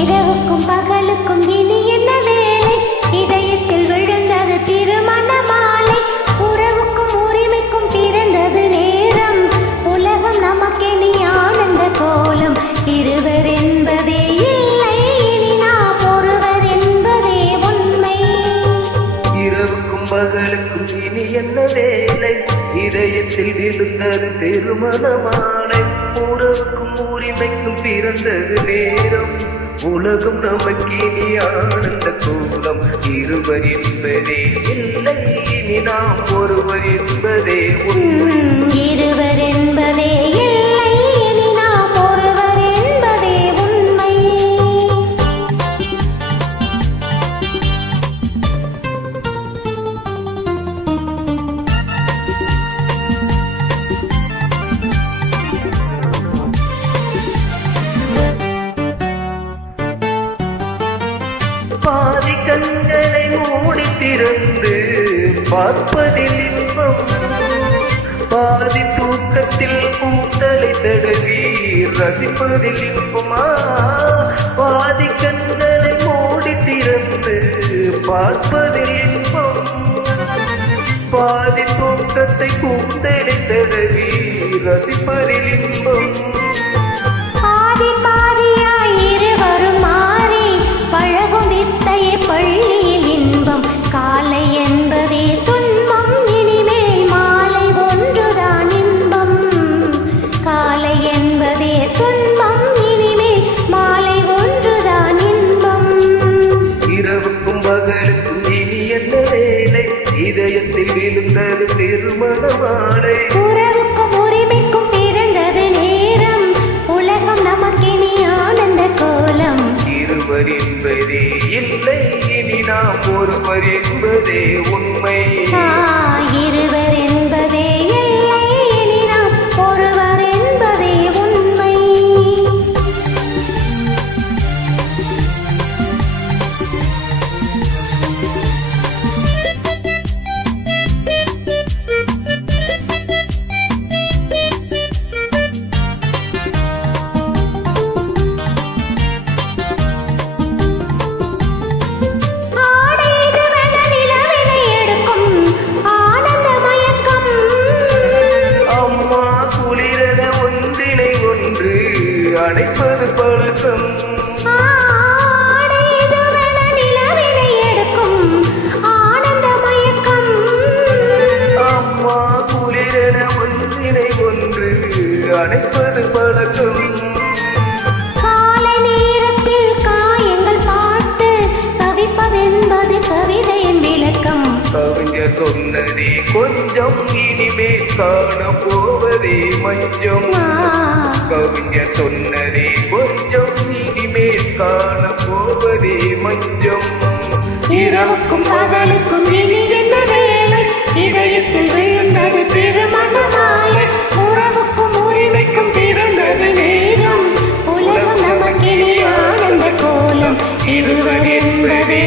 இரவுக்கும் பகலுக்கும் இனி என்ன வேலை? இதயத்தில் விழுந்தது திருமண மாலை. உறவுக்கும் உரிமைக்கும் பிறந்தது நேரம். உலகம் நமக்கெனி ஆனந்த கோலம். இருவர் என்பதே இல்லை, இனி நாம் ஒருவர் என்பதே உண்மை. இரவுக்கும் பகலுக்கும் இனி என்ன வேலை? இதயத்தில் விழுந்தது திருமண மாலை. உறவுக்கும் உரிமைக்கும் பிறந்தது நேரம். உலகம் நமக்கினி ஆனந்த கோலம். இருவர் என்பதே இல்லை, இனி நாம் ஒருவர் என்பதே உண்மை. இருவர் என்பதே இல்லை, இனி நாம் ஒருவர் என்பதே உண்மை. பாதி கண்களை மூடி திறந்து பார்ப்பதில் இன்பம். பாதி தூக்கத்தில் கூந்தலை தடவி ரசிப்பதில் இன்பமா? பாதி கண்களை மூடி திறந்து பார்ப்பதில் இன்பம். பாதி தூக்கத்தை கூந்தலை தடவி ரசிப்பதில் இன்பம். பாதி பாதியாய் இருவரும் மாறி பழகும் வித்தையே பள்ளியில் இன்பம். காலை என்பதே துன்பம், இனிமேல் மாலை ஒன்றுதான் இன்பம். காலை என்பதே துன்பம், இனிமேல் மாலை ஒன்றுதான் இன்பம். இரவுக்கும் பகலுக்கும் இனி என்ன வேலை? இதயத்தில் விழுந்தது திருமண மாலை. உறவுக்கும் உரிமைக்கும் பிறந்தது நேரம். உலகம் நமக்கினி ஆனந்த கோலம். இருவர் என்பதே இல்லை, இனி நாம் ஒருவர் என்பதே உண்மை. இருவர் என்பதே இல்லை, இனி நாம் ஒருவர் என்பதே உண்மை. அடைப்பது பழக்கம். நிலவினை எடுக்கும் ஆனந்த மயக்கம். அம்மா குளிரென ஒன்றினை ஒன்று அடைப்பது பழக்கம். காலை நேரத்தில் காயங்கள் பார்த்து தவிப்பதென்பது கவிதையின் விளக்கம். கவிஞர் சொன்னதே கொஞ்சம், இனிமேல் காண போவதே மஞ்சம். கவிஞர் சொன்னதே கொஞ்சம், இனிமேல் காண போவதே மஞ்சம். இரவுக்கும் பகலுக்கும் இனி என்ன வேலை? இதயத்தில் விழுந்தது திருமண மாலை. உறவுக்கும் உரிமைக்கும் பிறந்தது நேரம். உலகம் நமக்கினி ஆனந்த கோலம். இருவர் என்பதே